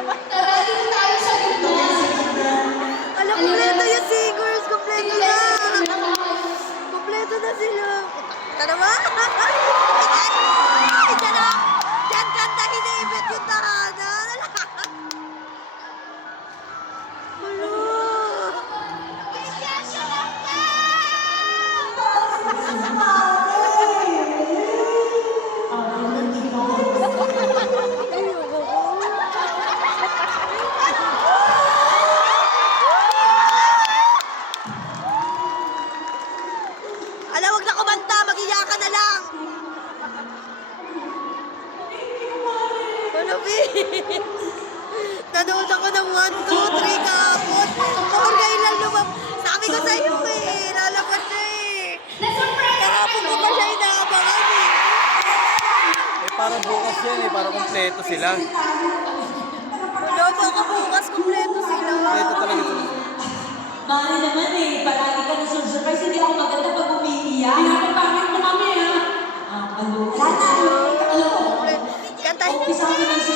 Tara, dito tayo sa gitna. Alam, kompleto yung singers. Kompleto na. Kompleto na sila. Tara ba? Ay, dyan na. Dyan ganda iniibit yung tahanan. Hello. Ala, wag na kumanta. Mag-iya ka na lang. Ano, B? Nanood ako ng 1, 2, 3 kahapon. Or kailan lumab... Sabi ko sa'yo eh. Lalabas na eh. Kahapon ko pa siya inaabangan eh. Eh, parang bukas yan eh. Parang kompleto sila. Wala pa ako bukas. Kompleto sila. Kompleto talaga ito. Mali naman eh, palagi ka nasusurprise. Hindi ako maganda pag umiiyak. Pinapapangit mo kami ha. Ano? Lata. Kanta. Umpisa ko na si